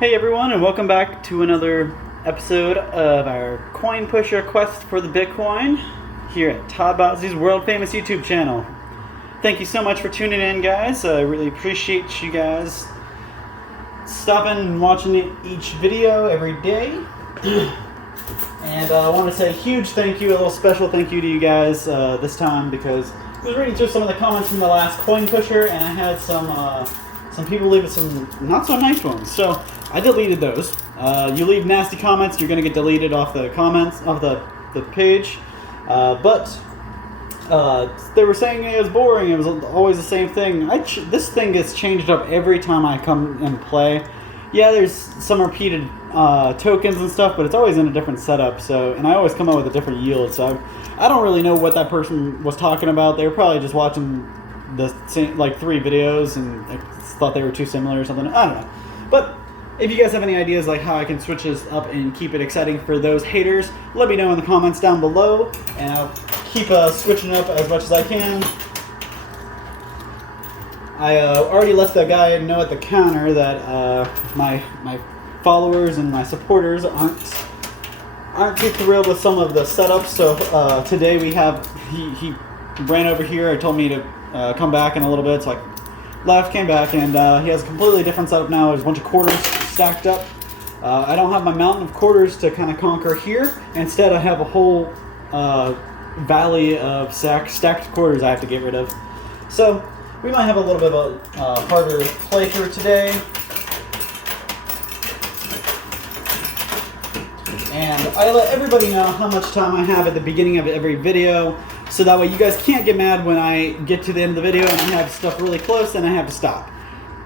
Hey everyone, and welcome back to another episode of our coin pusher quest for the Bitcoin here at Todd Bosley's world famous YouTube channel. Thank you so much for tuning in, guys. I really appreciate you guys stopping and watching each video every day. And I want to say a huge thank you, a little special thank you to you guys this time, because I was reading through some of the comments from the last coin pusher, and I had some people leave some not so nice ones. So I deleted those. You leave nasty comments, you're gonna get deleted off the comments of the page. But they were saying it was boring. It was always the same thing. This thing gets changed up every time I come and play. Yeah, there's some repeated tokens and stuff, but it's always in a different setup. So, and I always come up with a different yield. So I don't really know what that person was talking about. They were probably just watching the same, like 3 videos and thought they were too similar or something. I don't know. But if you guys have any ideas like how I can switch this up and keep it exciting for those haters, let me know in the comments down below, and I'll keep switching it up as much as I can. I already let the guy know at the counter that my followers and my supporters aren't too thrilled with some of the setups. So today we have he ran over here. I told me to come back in a little bit, so I left, came back, and he has a completely different setup now. There's a bunch of quarters stacked up. I don't have my mountain of quarters to kind of conquer here. Instead, I have a whole valley of stacked quarters I have to get rid of. So we might have a little bit of a harder playthrough today. And I let everybody know how much time I have at the beginning of every video, so that way you guys can't get mad when I get to the end of the video and I have stuff really close and I have to stop.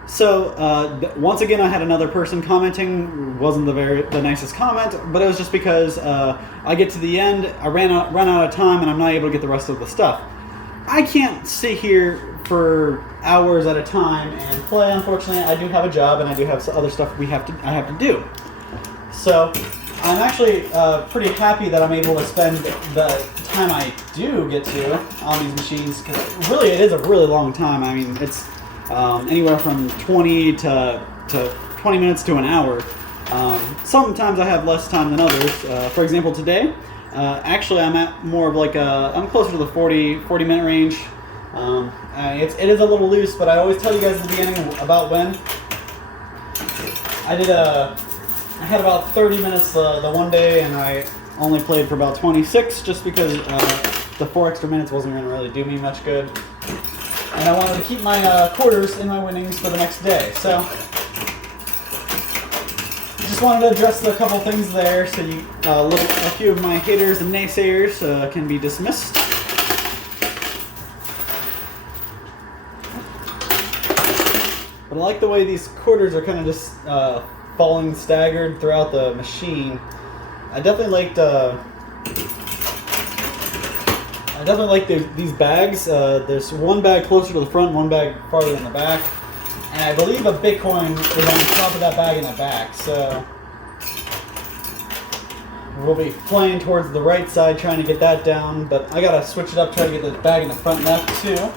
So once again, I had another person commenting. Wasn't the nicest comment, but it was just because I get to the end, I run out of time, and I'm not able to get the rest of the stuff. I can't sit here for hours at a time and play. Unfortunately, I do have a job and I do have some other stuff I have to do. So I'm actually pretty happy that I'm able to spend the time I do get to on these machines, because really it is a really long time. I mean, it's anywhere from 20 to 20 minutes to an hour. Sometimes I have less time than others. For example, today, actually I'm at more of like I'm closer to the 40 minute range. It is a little loose, but I always tell you guys at the beginning about when. I had about 30 minutes the one day, and I only played for about 26, just because the 4 extra minutes wasn't going to really do me much good. And I wanted to keep my quarters in my winnings for the next day. So just wanted to address a couple things there, so a few of my haters and naysayers can be dismissed. But I like the way these quarters are kind of just falling staggered throughout the machine. I definitely like these bags. There's one bag closer to the front, one bag farther in the back, and I believe a Bitcoin is on top of that bag in the back. So we'll be flying towards the right side, trying to get that down. But I gotta switch it up, try to get the bag in the front left too.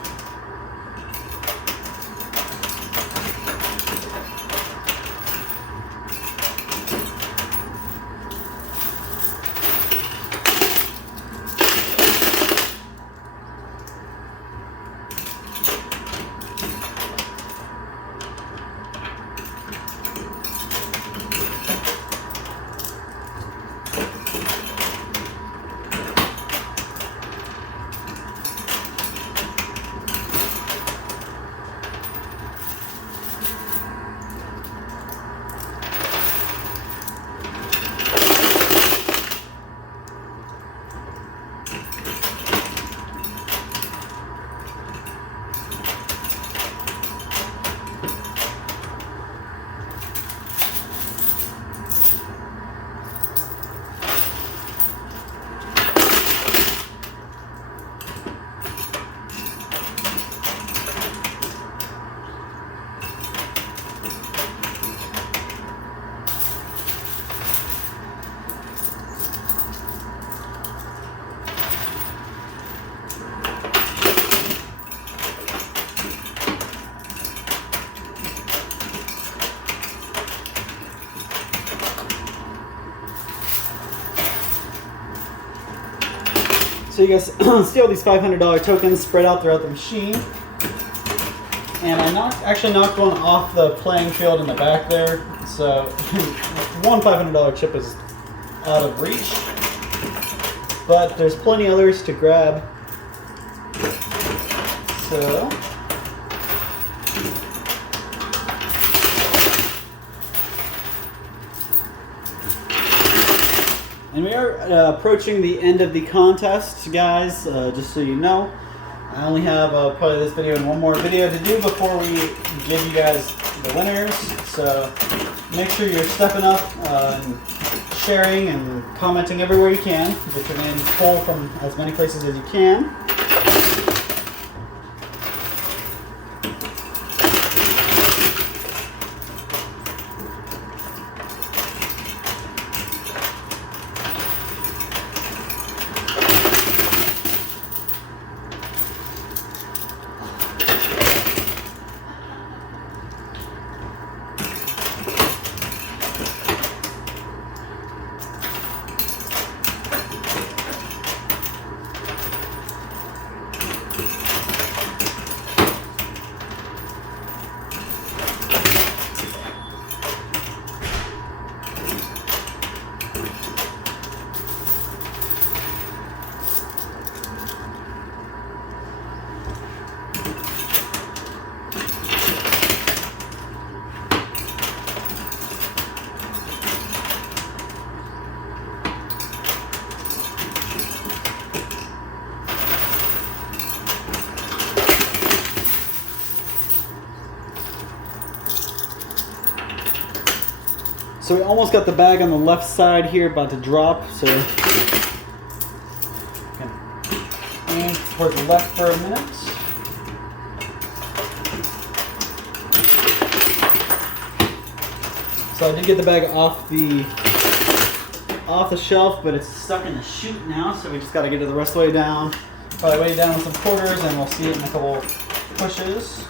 So you guys see all these $500 tokens spread out throughout the machine. And I actually knocked one off the playing field in the back there. So one $500 chip is out of reach. But there's plenty others to grab. So and we are approaching the end of the contest, guys, just so you know. I only have probably this video and one more video to do before we give you guys the winners. So make sure you're stepping up and sharing and commenting everywhere you can. Get your name pulled from as many places as you can. So we almost got the bag on the left side here, about to drop. So aim toward the left for a minute. So I did get the bag off the shelf, but it's stuck in the chute now. So we just got to get it the rest of the way down. Probably weigh it down with some quarters, and we'll see it in a couple pushes.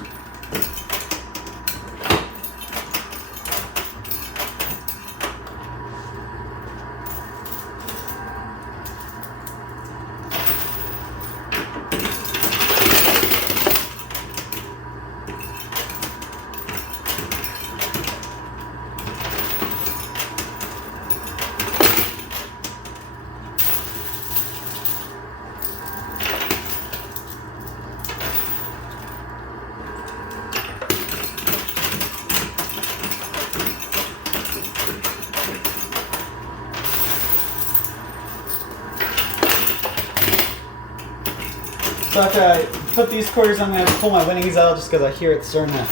So after I put these quarters, I'm going to pull my winnings out just because I hear it starting to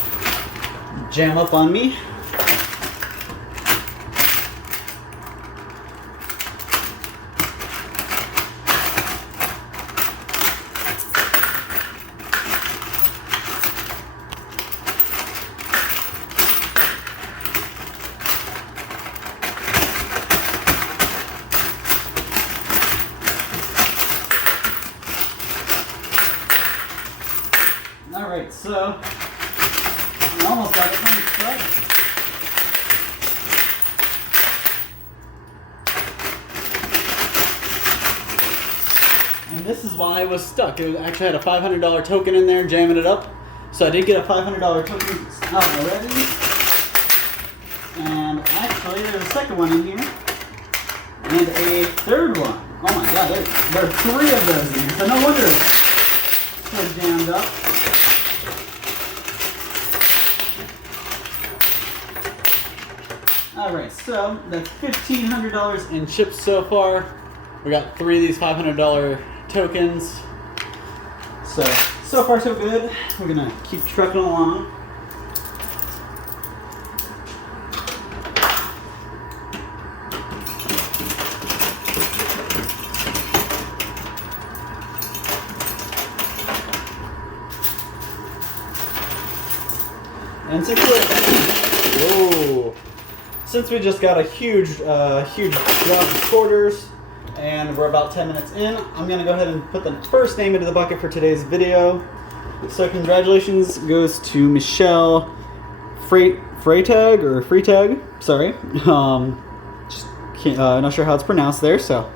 jam up on me. Alright, so I almost got it from the start. And this is why I was stuck. It actually had a $500 token in there, jamming it up. So I did get a $500 token out already. And actually, there's a second one in here. And a third one. Oh my god, there are three of those in here. So no wonder it's so jammed up. Alright, so that's $1,500 in chips so far. We got three of these $500 tokens. So far so good. We're gonna keep trucking along. And since we just got a huge drop of quarters, and we're about 10 minutes in, I'm gonna go ahead and put the first name into the bucket for today's video. So congratulations goes to Michelle Freitag, sorry. Not sure how it's pronounced there. So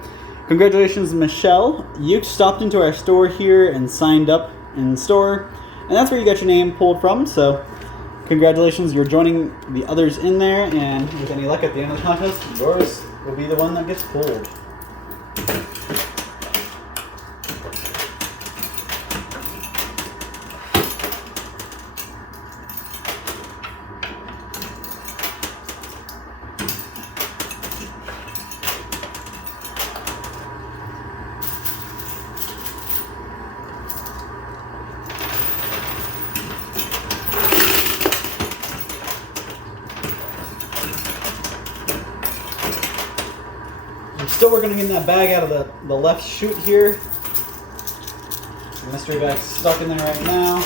Congratulations, Michelle. You stopped into our store here and signed up in store, and that's where you got your name pulled from. So, congratulations, you're joining the others in there, and with any luck at the end of the contest, yours will be the one that gets pulled. Still working on getting that bag out of the left chute here. The mystery bag's stuck in there right now.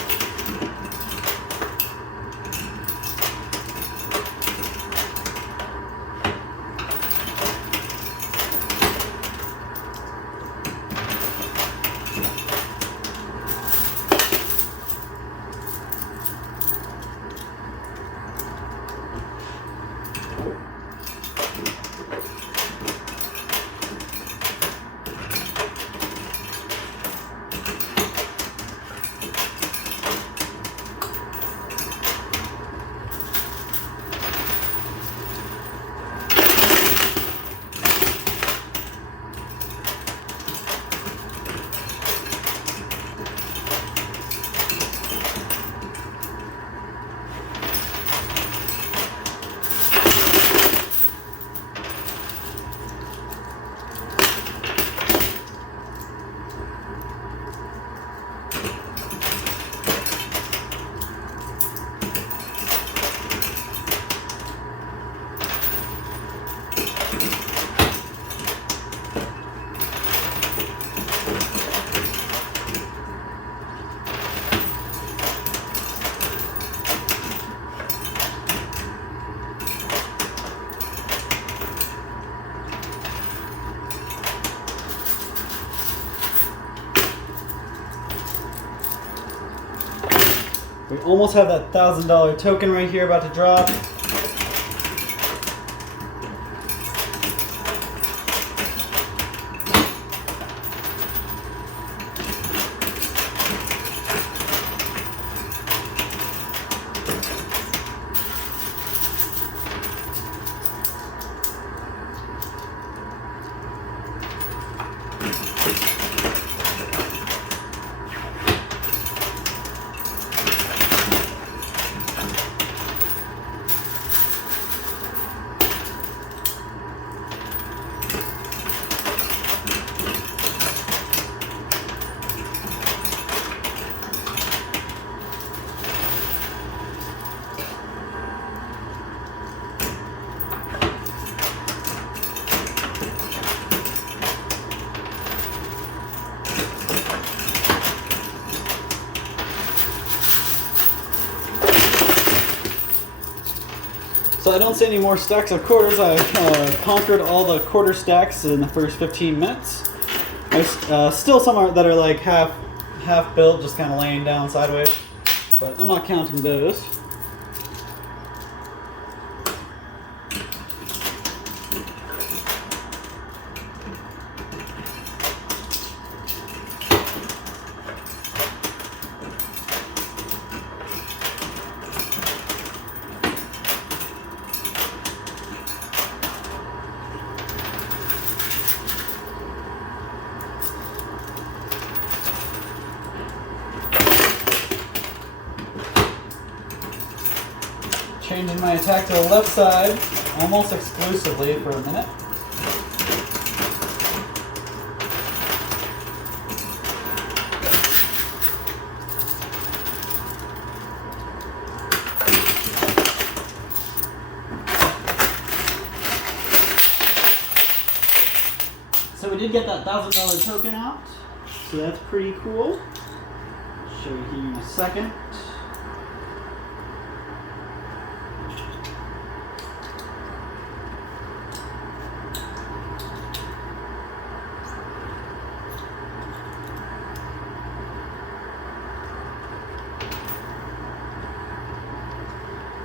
We almost have that $1,000 token right here about to drop. So I don't see any more stacks of quarters. I conquered all the quarter stacks in the first 15 minutes. There's still some that are like half built, just kind of laying down sideways, but I'm not counting those. Changing my attack to the left side almost exclusively for a minute. So we did get that $1,000 token out, so that's pretty cool. Show you here in a second.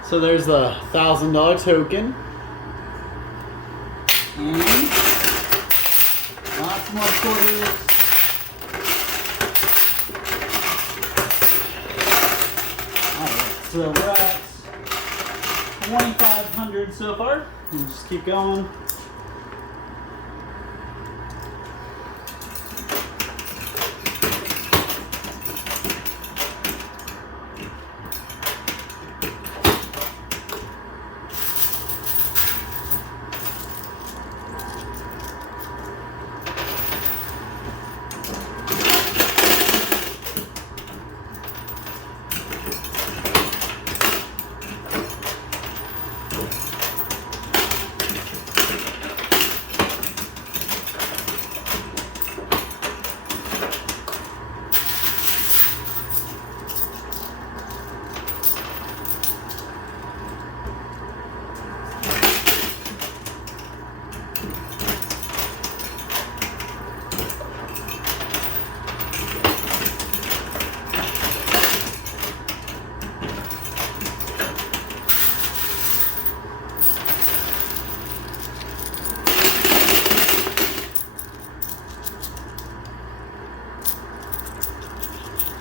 So there's the $1,000 token. And lots More quarters. Alright, so we're at 2,500 so far. We'll just keep going.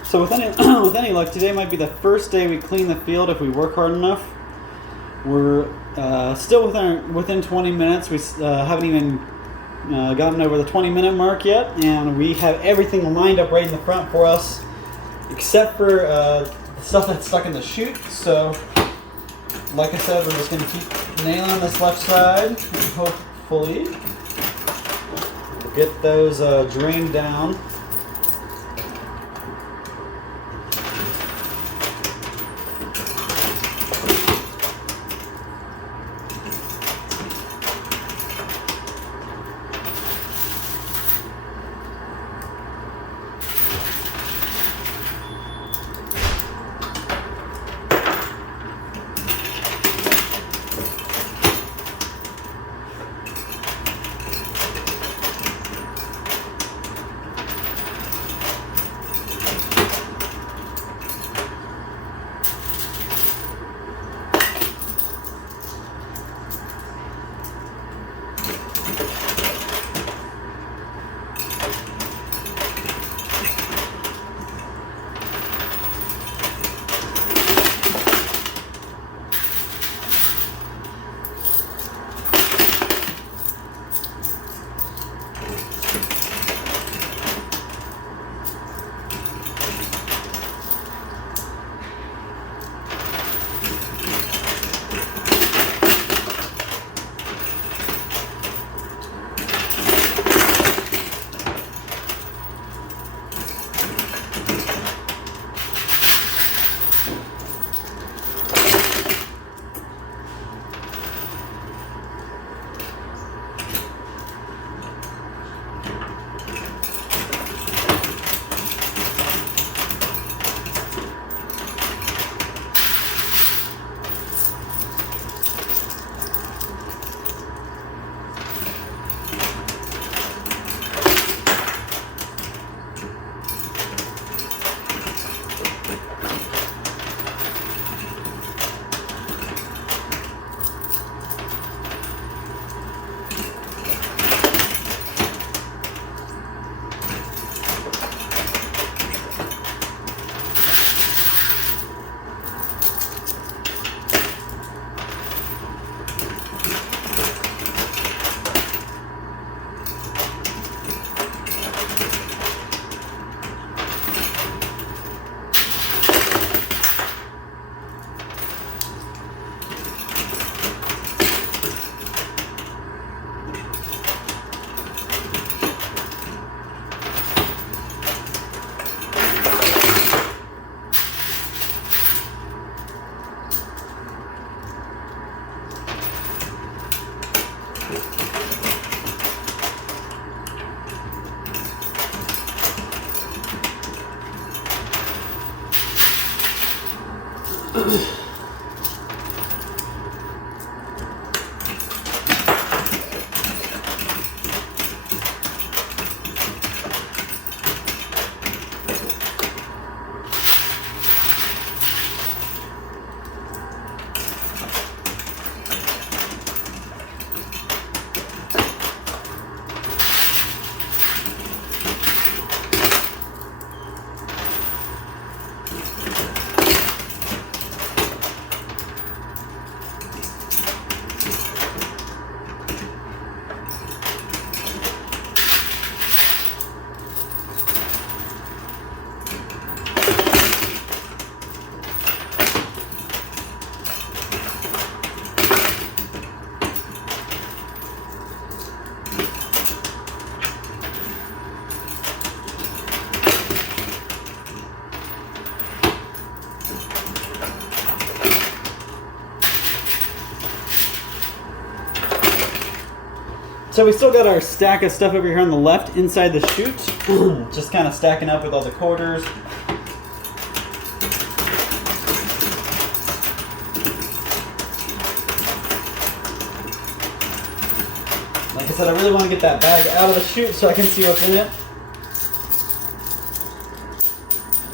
So with any luck, today might be the first day we clean the field if we work hard enough. We're still within 20 minutes. We haven't even gotten over the 20-minute mark yet, and we have everything lined up right in the front for us, except for the stuff that's stuck in the chute. So, like I said, we're just going to keep nailing this left side, and hopefully get those drained down. So we still got our stack of stuff over here on the left inside the chute. Just kind of stacking up with all the quarters. Like I said, I really want to get that bag out of the chute so I can see what's in it.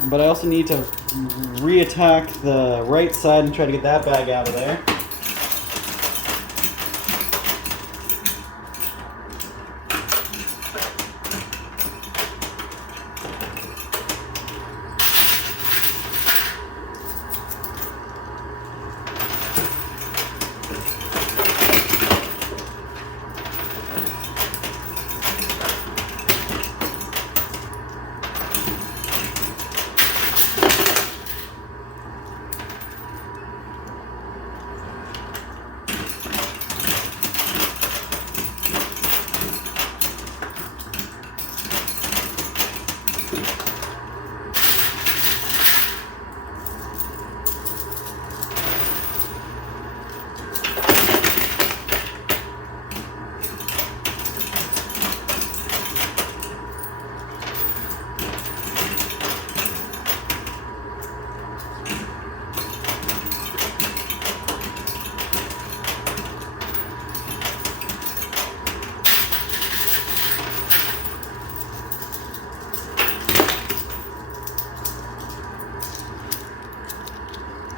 But I also need to reattack the right side and try to get that bag out of there.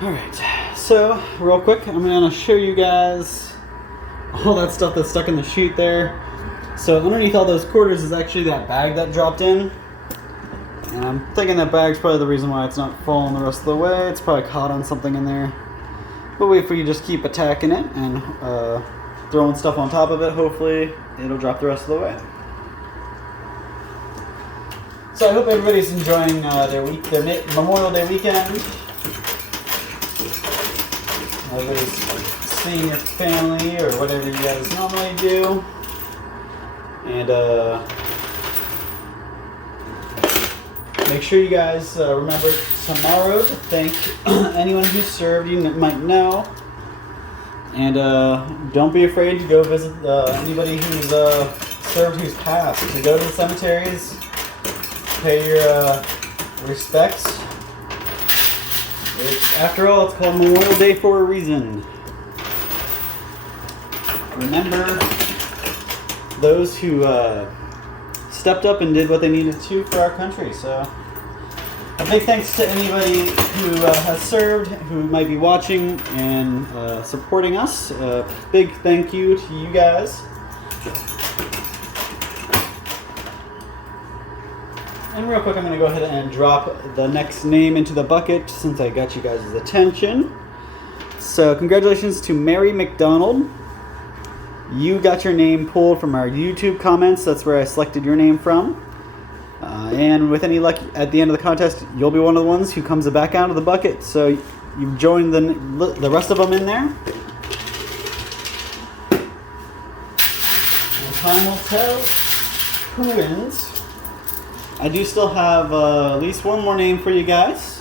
Alright, so real quick, I'm going to show you guys all that stuff that's stuck in the chute there. So underneath all those quarters is actually that bag that dropped in. And I'm thinking that bag's probably the reason why it's not falling the rest of the way. It's probably caught on something in there. But wait for you just keep attacking it and throwing stuff on top of it. Hopefully it'll drop the rest of the way. So I hope everybody's enjoying their Memorial Day weekend. Everybody's seeing your family or whatever you guys normally do. And make sure you guys remember tomorrow to thank anyone who served you might know. And don't be afraid to go visit anybody who's served who's passed. To go to the cemeteries, pay your respects. After all, it's called Memorial Day for a reason. Remember those who stepped up and did what they needed to for our country. So a big thanks to anybody who has served, who might be watching and supporting us. Big thank you to you guys. And real quick, I'm going to go ahead and drop the next name into the bucket since I got you guys' attention. So congratulations to Mary McDonald. You got your name pulled from our YouTube comments. That's where I selected your name from. And with any luck at the end of the contest, you'll be one of the ones who comes back out of the bucket. So you've joined the rest of them in there. And time will tell who wins. I do still have at least one more name for you guys.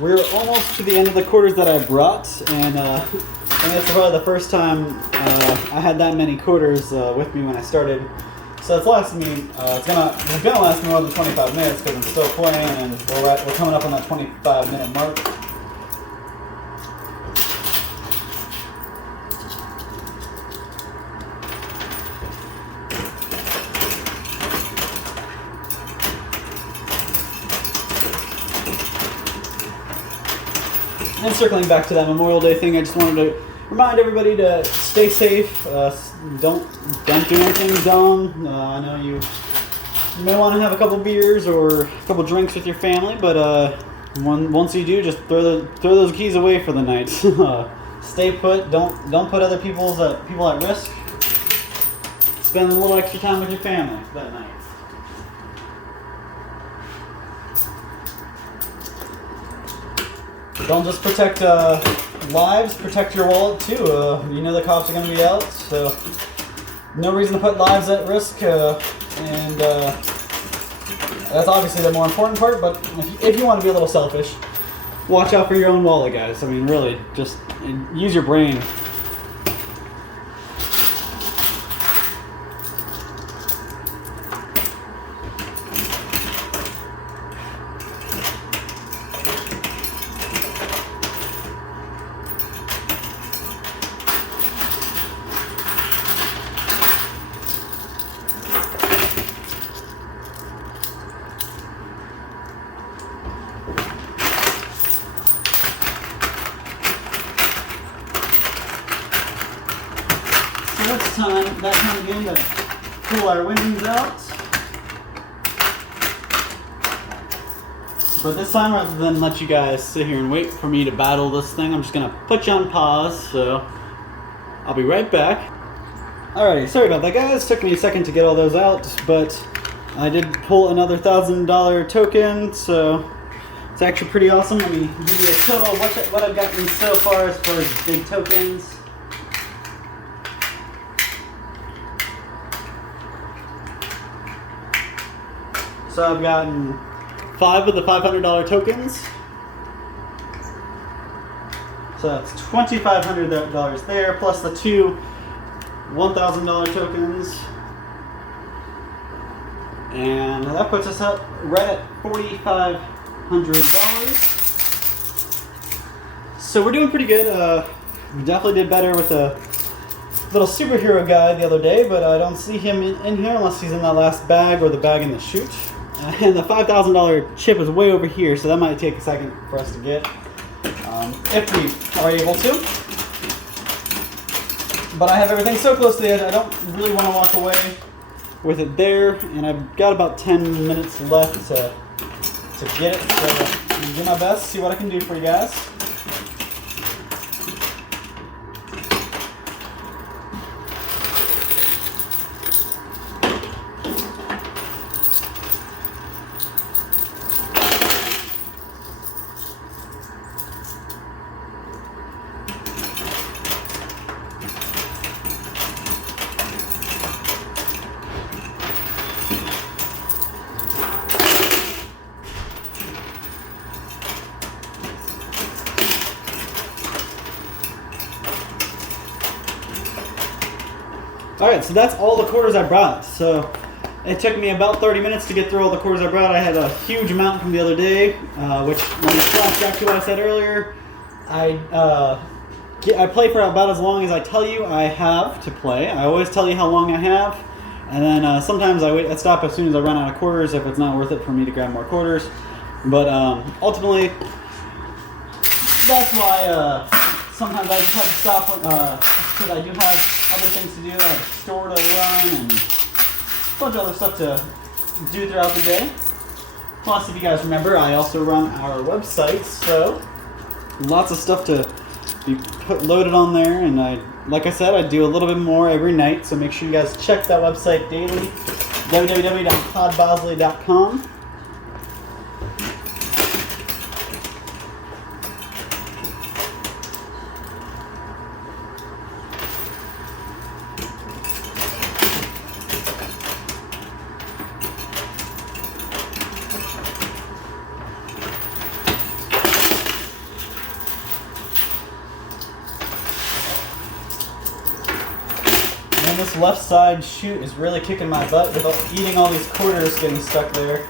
We're almost to the end of the quarters that I brought, and I think that's probably the first time I had that many quarters with me when I started. So it's lasting me. It's gonna last me more than 25 minutes because I'm still playing, and we're coming up on that 25-minute mark. And circling back to that Memorial Day thing, I just wanted to remind everybody to stay safe. Don't do anything dumb. I know you may want to have a couple beers or a couple drinks with your family, but once you do, just throw those keys away for the night. Stay put. Don't put other people at risk. spend a little extra time with your family that night. Don't just protect lives, protect your wallet too. You know the cops are going to be out, so no reason to put lives at risk. And that's obviously the more important part, but if you want to be a little selfish, watch out for your own wallet, guys. I mean, really, just use your brain. It's that time again to pull our winnings out. But this time, rather than let you guys sit here and wait for me to battle this thing, I'm just going to put you on pause, so I'll be right back. Alrighty, sorry about that, guys. Took me a second to get all those out, but I did pull another $1,000 token, so it's actually pretty awesome. Let me give you a total of what I've gotten so far as far as big tokens. So I've gotten 5 of the $500 tokens. So that's $2,500 there, plus the 2 $1,000 tokens. And that puts us up right at $4,500. So we're doing pretty good. We definitely did better with the little superhero guy the other day, but I don't see him in here unless he's in that last bag or the bag in the chute. And the $5,000 chip is way over here, so that might take a second for us to get, if we are able to. But I have everything so close to the edge, I don't really want to walk away with it there, and I've got about 10 minutes left to get it, so I'll do my best, see what I can do for you guys. Alright, so that's all the quarters I brought. So it took me about 30 minutes to get through all the quarters I brought. I had a huge amount from the other day, which when I flashback to what I said earlier, I play for about as long as I tell you I have to play. I always tell you how long I have, and then sometimes I stop as soon as I run out of quarters if it's not worth it for me to grab more quarters. But ultimately, that's why sometimes I just have to stop because I do have other things to do. I have a store to run and a bunch of other stuff to do throughout the day. Plus, if you guys remember, I also run our website, so lots of stuff to be loaded on there. And like I said, I do a little bit more every night, so make sure you guys check that website daily, www.toddbosley.com. This left side chute is really kicking my butt with eating all these quarters getting stuck there.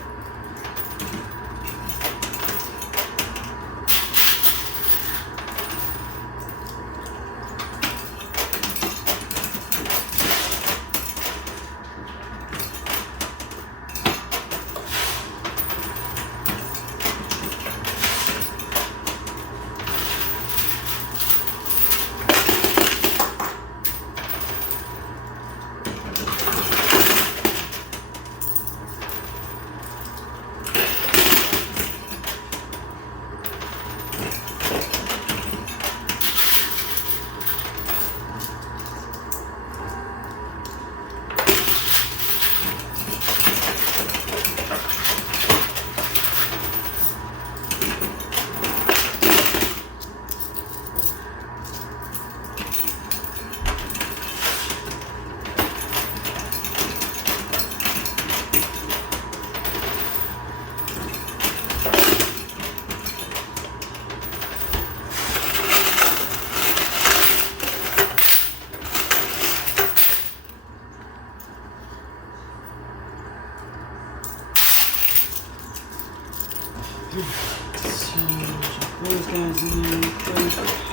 So, check those guys in there quick.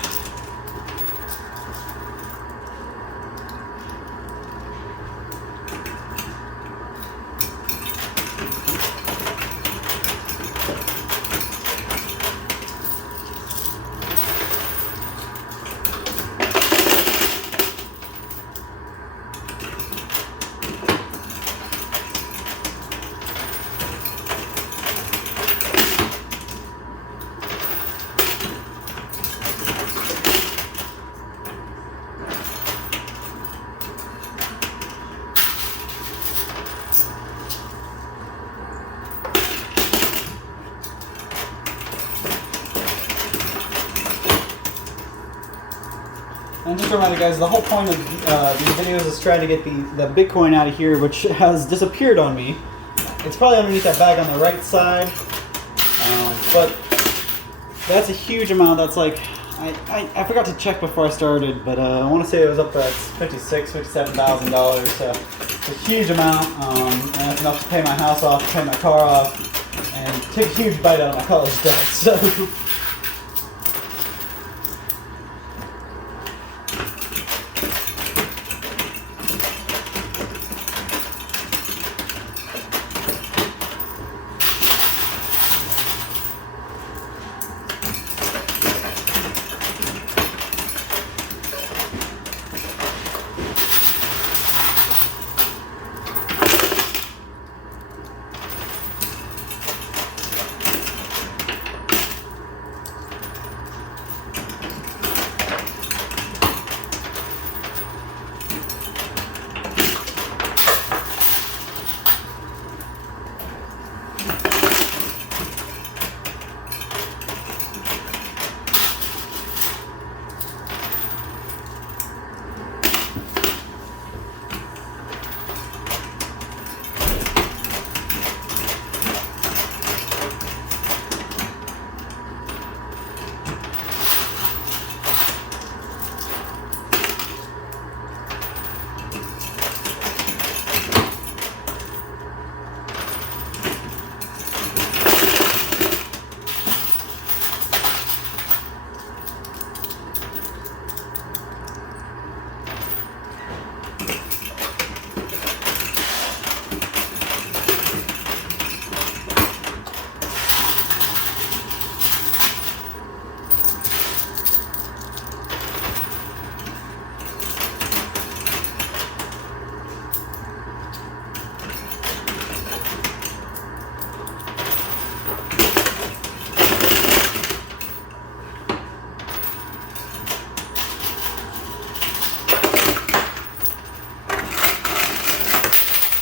And just a reminder, guys, the whole point of these videos is trying to get the Bitcoin out of here, which has disappeared on me. It's probably underneath that bag on the right side, but that's a huge amount. That's like, I forgot to check before I started, but I want to say it was up at $57,000, so it's a huge amount, and it's enough to pay my house off, pay my car off, and take a huge bite out of my college debt, so...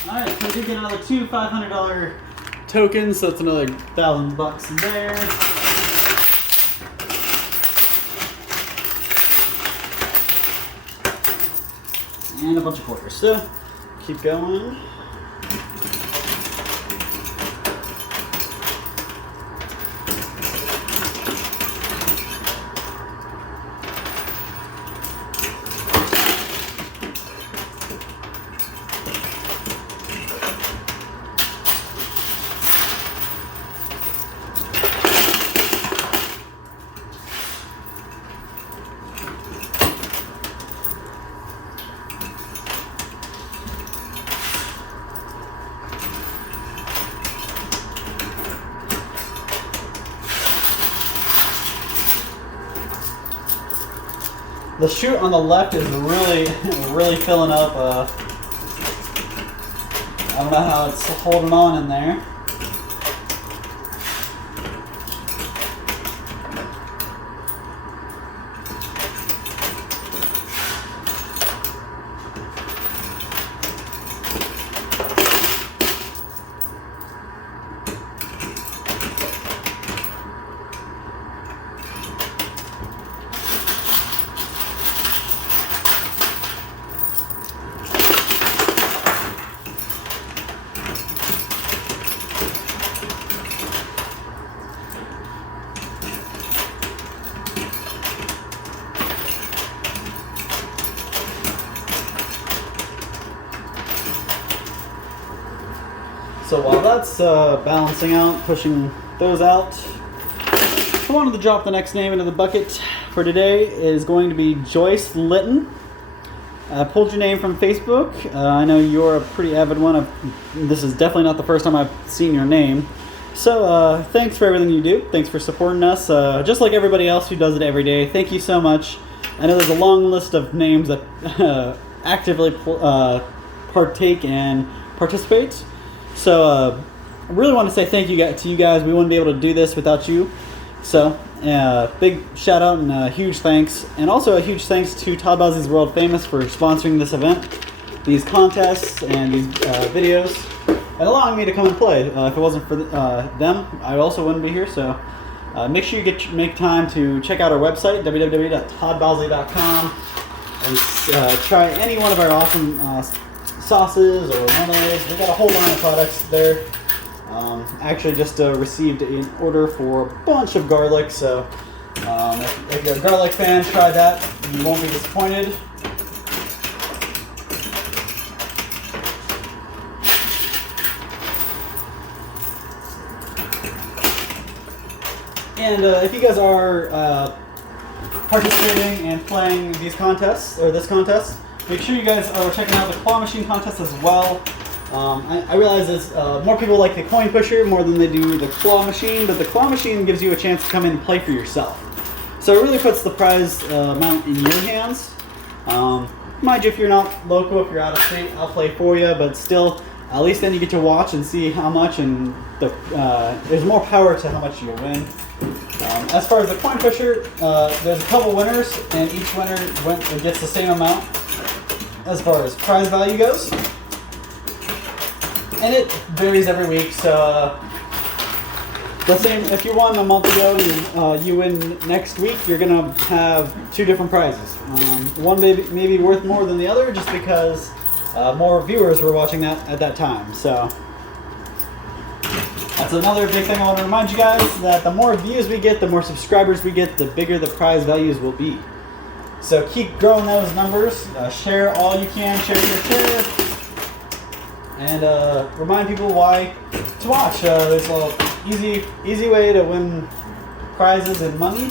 Alright, so we did get another two $500 tokens, so that's another $1,000 there. And a bunch of quarters. So, keep going. The chute on the left is really filling up. I don't know how it's holding on in there. So while that's balancing out, pushing those out. I wanted to drop the next name into the bucket for today is going to be Joyce Litton. I pulled your name from Facebook. I know you're a pretty avid one. This is definitely not the first time I've seen your name. So thanks for everything you do. Thanks for supporting us. Just like everybody else who does it every day. Thank you so much. I know there's a long list of names that actively partake and participate. So I really want to say thank you to you guys. We wouldn't be able to do this without you. So big shout out and huge thanks. And also a huge thanks to Todd Bosley's World Famous for sponsoring this event, these contests, and these videos, and allowing me to come and play. If it wasn't for them, I also wouldn't be here. So make sure you make time to check out our website, www.toddbosley.com, and try any one of our awesome sauces or marmalades. We've got a whole line of products there. Actually just received an order for a bunch of garlic, so if you're a garlic fan, try that. You won't be disappointed. And if you guys are participating and playing these contests, or this contest, make sure you guys are checking out the claw machine contest as well. I realize it's, more people like the coin pusher more than they do the claw machine, but the claw machine gives you a chance to come in and play for yourself. So it really puts the prize amount in your hands. Mind you, if you're not local, if you're out of state, I'll play for you, but still, at least then you get to watch and see how much, and there's more power to how much you'll win. As far as the coin pusher, there's a couple winners, and each winner gets the same amount as far as prize value goes. And it varies every week, so the same. If you won a month ago and you win next week, you're gonna have two different prizes. One may be worth more than the other, just because more viewers were watching that at that time. So that's another big thing I want to remind you guys, that the more views we get, the more subscribers we get, the bigger the prize values will be. So keep growing those numbers. Share all you can. Share. And remind people why to watch. There's an easy way to win prizes and money.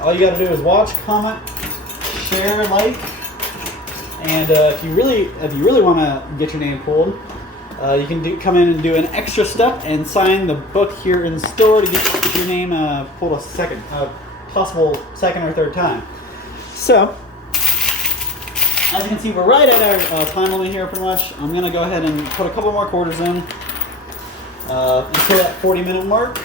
All you got to do is watch, comment, share, like, and if you really want to get your name pulled, you can come in and do an extra step and sign the book here in the store to get your name pulled a possible second or third time. So, as you can see, we're right at our time limit here pretty much. I'm going to go ahead and put a couple more quarters in until that 40-minute mark.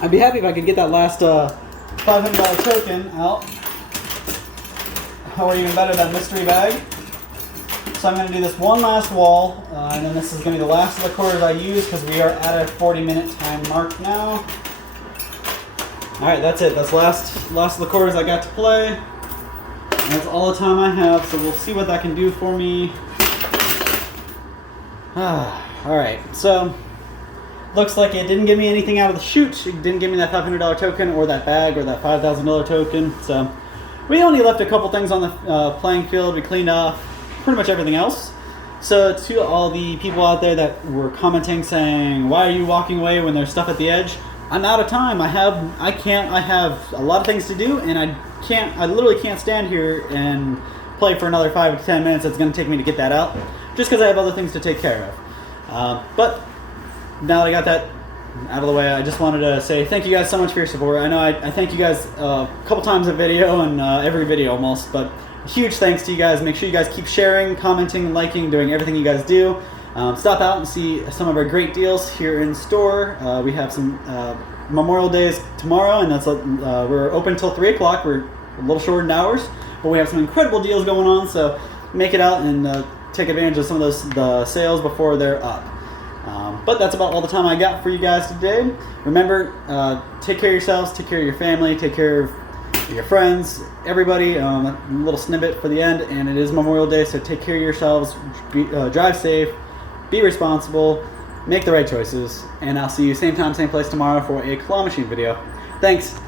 I'd be happy if I could get that last $500 token out, or even better, that mystery bag. So I'm going to do this one last wall, and then this is going to be the last of the quarters I use, because we are at a 40-minute time mark now. Alright, that's it. That's last of the quarters I got to play. And that's all the time I have, so we'll see what that can do for me. Alright, so looks like it didn't give me anything out of the chute. It didn't give me that $500 token or that bag or that $5,000 token. So we only left a couple things on the playing field. We cleaned off pretty much everything else. So to all the people out there that were commenting saying, why are you walking away when there's stuff at the edge? I'm out of time. I have a lot of things to do, and I literally can't stand here and play for another 5 to 10 minutes. It's going to take me to get that out, just because I have other things to take care of. But now that I got that out of the way, I just wanted to say thank you guys so much for your support. I know I thank you guys a couple times a video and every video almost, but a huge thanks to you guys. Make sure you guys keep sharing, commenting, liking, doing everything you guys do. Stop out and see some of our great deals here in store. We have some Memorial Days tomorrow, and that's we're open until 3 o'clock. We're a little shortened hours, but we have some incredible deals going on, so make it out and take advantage of some of the sales before they're up. But that's about all the time I got for you guys today. Remember, take care of yourselves, take care of your family, take care of your friends, everybody. A little snippet for the end, and it is Memorial Day, so take care of yourselves, drive safe, be responsible, make the right choices, and I'll see you same time, same place tomorrow for a claw machine video. Thanks.